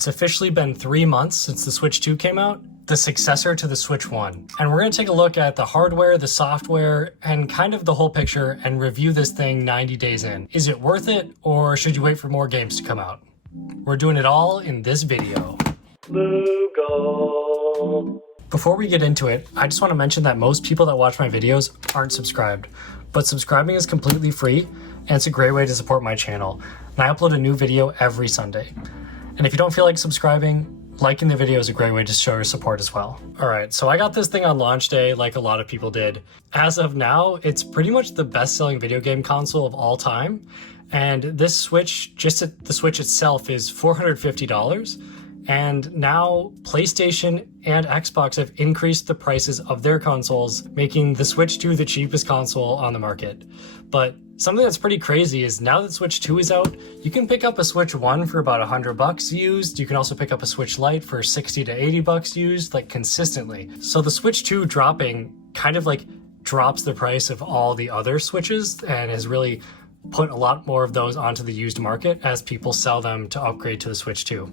It's officially been 3 months since the Switch 2 came out, the successor to the Switch 1. And we're going to take a look at the hardware, the software, and kind of the whole picture and review this thing 90 days in. Is it worth it, or should you wait for more games to come out? We're doing it all in this video. Legal. Before we get into it, I just want to mention that most people that watch my videos aren't subscribed, but subscribing is completely free, and it's a great way to support my channel. And I upload a new video every Sunday. And if you don't feel like subscribing, liking the video is a great way to show your support as well. All right, so I got this thing on launch day like a lot of people did. As of now, it's pretty much the best-selling video game console of all time. And this Switch, just the Switch itself, is $450. And now PlayStation and Xbox have increased the prices of their consoles, making the Switch 2 the cheapest console on the market. But something that's pretty crazy is now that Switch 2 is out, you can pick up a Switch 1 for about $100 used. You can also pick up a Switch Lite for $60 to $80 used, like consistently. So the Switch 2 dropping kind of like drops the price of all the other Switches and has really put a lot more of those onto the used market as people sell them to upgrade to the Switch 2.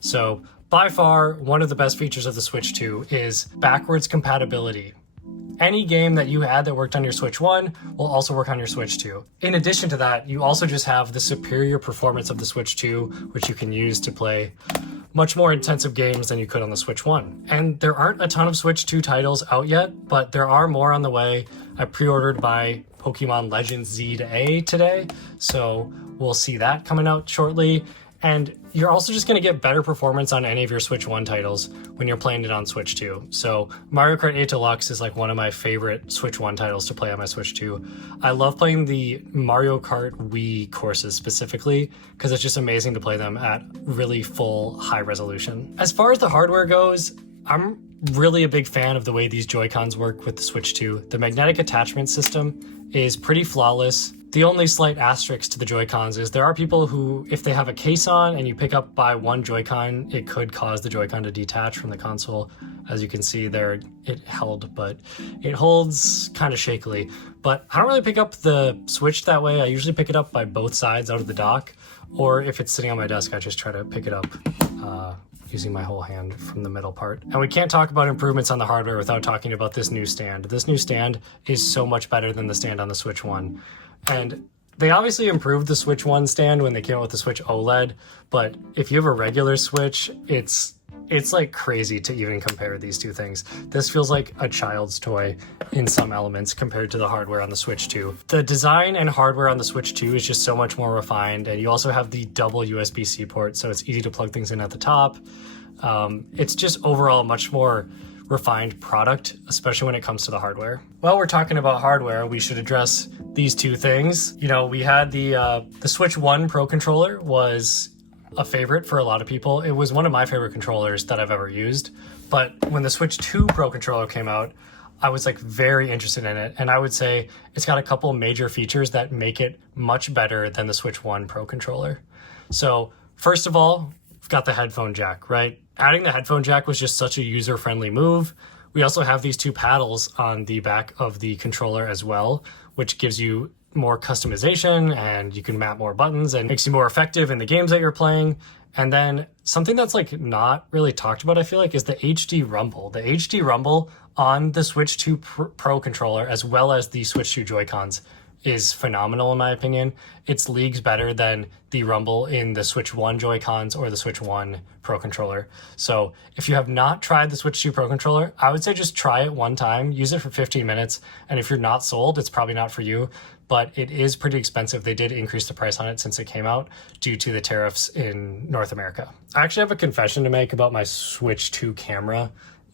So by far, one of the best features of the Switch 2 is backwards compatibility. Any game that you had that worked on your Switch 1 will also work on your Switch 2. In addition to that, you also just have the superior performance of the Switch 2, which you can use to play much more intensive games than you could on the Switch 1. And there aren't a ton of Switch 2 titles out yet, but there are more on the way. I pre-ordered my Pokemon Legends Z to A today, so we'll see that coming out shortly. And you're also just going to get better performance on any of your Switch 1 titles when you're playing it on Switch 2. So Mario Kart 8 Deluxe is like one of my favorite Switch 1 titles to play on my Switch 2. I love playing the Mario Kart Wii courses specifically because it's just amazing to play them at really full high resolution. As far as the hardware goes, I'm really a big fan of the way these Joy-Cons work with the Switch 2. The magnetic attachment system is pretty flawless. The only slight asterisk to the Joy-Cons is there are people who, if they have a case on and you pick up by one Joy-Con, it could cause the Joy-Con to detach from the console. As you can see there, it held, but it holds kind of shakily. But I don't really pick up the Switch that way. I usually pick it up by both sides out of the dock, or if it's sitting on my desk, I just try to pick it up using my whole hand from the middle part. And we can't talk about improvements on the hardware without talking about this new stand. This new stand is so much better than the stand on the Switch 1. And they obviously improved the Switch 1 stand when they came out with the Switch OLED, but if you have a regular Switch, it's like crazy to even compare these two things. This feels like a child's toy in some elements compared to the hardware on the Switch 2. The design and hardware on the Switch 2 is just so much more refined, and you also have the double USB-C port, so it's easy to plug things in at the top. It's just overall much more refined product, especially when it comes to the hardware. While we're talking about hardware, we should address these two things. You know, we had the Switch 1 Pro controller was a favorite for a lot of people. It was one of my favorite controllers that I've ever used. But when the Switch 2 Pro controller came out, I was like very interested in it. And I would say it's got a couple major features that make it much better than the Switch 1 Pro controller. So first of all, we've got the headphone jack, right? Adding the headphone jack was just such a user-friendly move. We also have these two paddles on the back of the controller as well, which gives you more customization and you can map more buttons and makes you more effective in the games that you're playing. And then something that's like not really talked about, I feel like, is the HD rumble. The HD rumble on the Switch 2 Pro controller, as well as the Switch 2 Joy-Cons, is phenomenal in my opinion. It's leagues better than the rumble in the Switch 1 Joy-Cons or the Switch 1 Pro controller. So if you have not tried the Switch 2 Pro controller, I would say just try it one time, use it for 15 minutes, and if you're not sold, it's probably not for you, but it is pretty expensive. They did increase the price on it since it came out due to the tariffs in North America. I actually have a confession to make about my Switch 2 camera.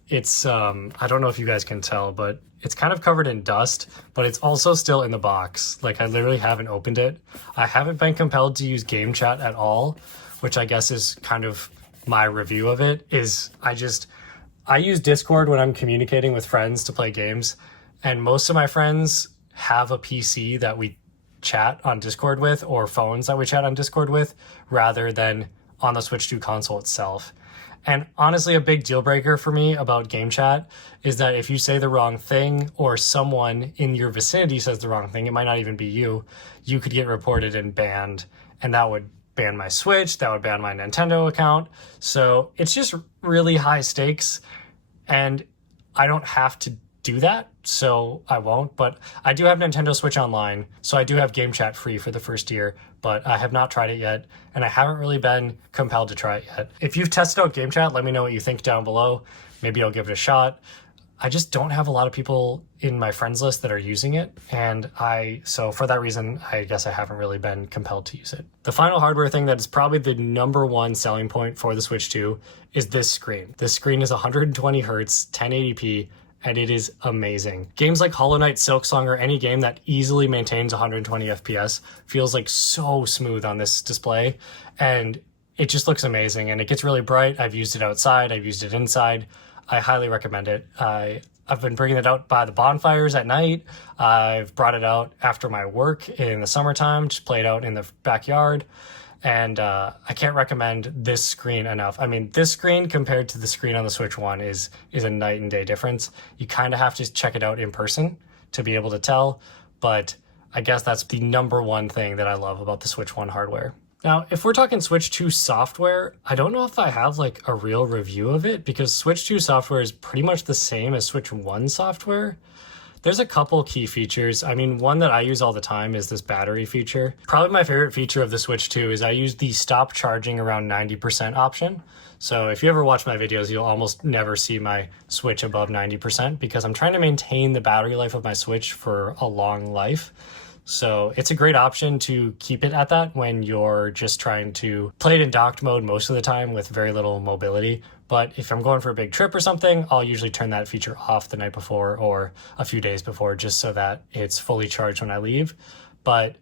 It's, I don't know if you guys can tell, but it's kind of covered in dust, but it's also still in the box. Like I literally haven't opened it. I haven't been compelled to use game chat at all, which I guess is kind of my review of it. I use Discord when I'm communicating with friends to play games, and most of my friends have a PC that we chat on Discord with or phones that we chat on Discord with rather than on the Switch 2 console itself. And honestly, a big deal breaker for me about game chat is that if you say the wrong thing or someone in your vicinity says the wrong thing, it might not even be you, you could get reported and banned, and that would ban my Switch, that would ban my Nintendo account. So it's just really high stakes, and I don't have to do that, so I won't. But I do have Nintendo Switch Online, so I do have game chat free for the first year, but I have not tried it yet, and I haven't really been compelled to try it yet. If you've tested out game chat, let me know what you think down below. Maybe I'll give it a shot. I just don't have a lot of people in my friends list that are using it, and so for that reason, I guess I haven't really been compelled to use it. The final hardware thing that is probably the #1 selling point for the Switch 2 is this screen. This screen is 120 Hertz, 1080p, and it is amazing. Games like Hollow Knight, Silksong, or any game that easily maintains 120 FPS feels like so smooth on this display, and it just looks amazing, and it gets really bright. I've used it outside, I've used it inside. I highly recommend it. I've been bringing it out by the bonfires at night. I've brought it out after my work in the summertime, just play it out in the backyard. And I can't recommend this screen enough. I mean, this screen compared to the screen on the Switch 1 is a night and day difference. You kind of have to check it out in person to be able to tell, but I guess that's the #1 thing that I love about the Switch 1 hardware. Now, if we're talking Switch 2 software, I don't know if I have like a real review of it, because Switch 2 software is pretty much the same as Switch 1 software. There's a couple key features. I mean, one that I use all the time is this battery feature. Probably my favorite feature of the Switch 2 is I use the stop charging around 90% option. So if you ever watch my videos, you'll almost never see my Switch above 90% because I'm trying to maintain the battery life of my Switch for a long life. So it's a great option to keep it at that when you're just trying to play it in docked mode most of the time with very little mobility. But if I'm going for a big trip or something, I'll usually turn that feature off the night before or a few days before, just so that it's fully charged when I leave. But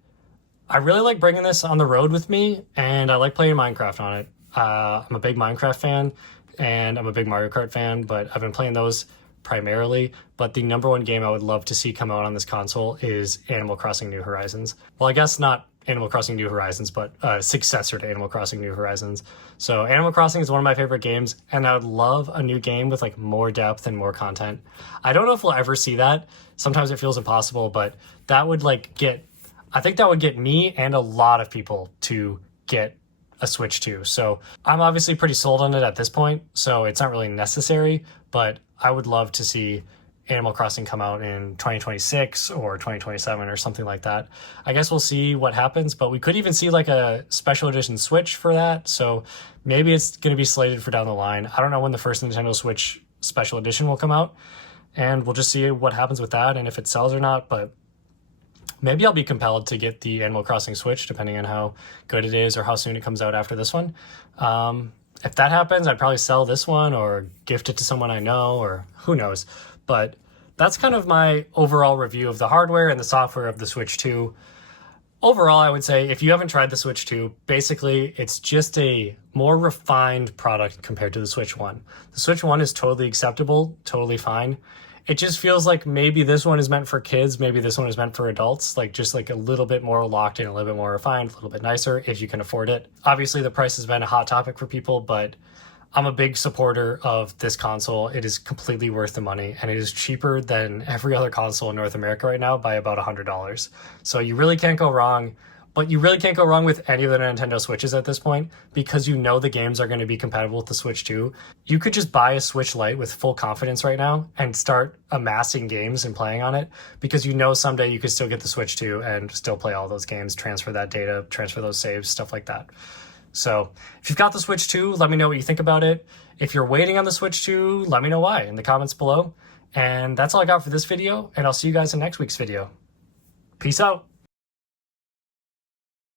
I really like bringing this on the road with me, and I like playing Minecraft on it. I'm a big Minecraft fan, and I'm a big Mario Kart fan, but I've been playing those primarily. But the #1 game I would love to see come out on this console is Animal Crossing New Horizons. Well, I guess not Animal Crossing New Horizons, but a successor to Animal Crossing New Horizons. So Animal Crossing is one of my favorite games, and I would love a new game with like more depth and more content. I don't know if we'll ever see that. Sometimes it feels impossible, but that would I think that would get me and a lot of people to get a Switch 2. So I'm obviously pretty sold on it at this point, so it's not really necessary, but I would love to see Animal Crossing come out in 2026 or 2027 or something like that. I guess we'll see what happens, but we could even see like a special edition Switch for that. So maybe it's going to be slated for down the line. I don't know when the first Nintendo Switch special edition will come out, and we'll just see what happens with that and if it sells or not. But maybe I'll be compelled to get the Animal Crossing Switch, depending on how good it is or how soon it comes out after this one. If that happens, I'd probably sell this one or gift it to someone I know, or who knows. But that's kind of my overall review of the hardware and the software of the Switch 2. Overall, I would say if you haven't tried the Switch 2, basically it's just a more refined product compared to the Switch 1. The Switch 1 is totally acceptable, totally fine. It just feels like maybe this one is meant for kids, maybe this one is meant for adults, like just like a little bit more locked in, a little bit more refined, a little bit nicer if you can afford it. Obviously, the price has been a hot topic for people, but I'm a big supporter of this console. It is completely worth the money, and it is cheaper than every other console in North America right now by about $100. So you really can't go wrong. But you really can't go wrong with any of the Nintendo Switches at this point, because you know the games are going to be compatible with the Switch 2. You could just buy a Switch Lite with full confidence right now and start amassing games and playing on it, because you know someday you could still get the Switch 2 and still play all those games, transfer that data, transfer those saves, stuff like that. So if you've got the Switch 2, let me know what you think about it. If you're waiting on the Switch 2, let me know why in the comments below. And that's all I got for this video, and I'll see you guys in next week's video. Peace out.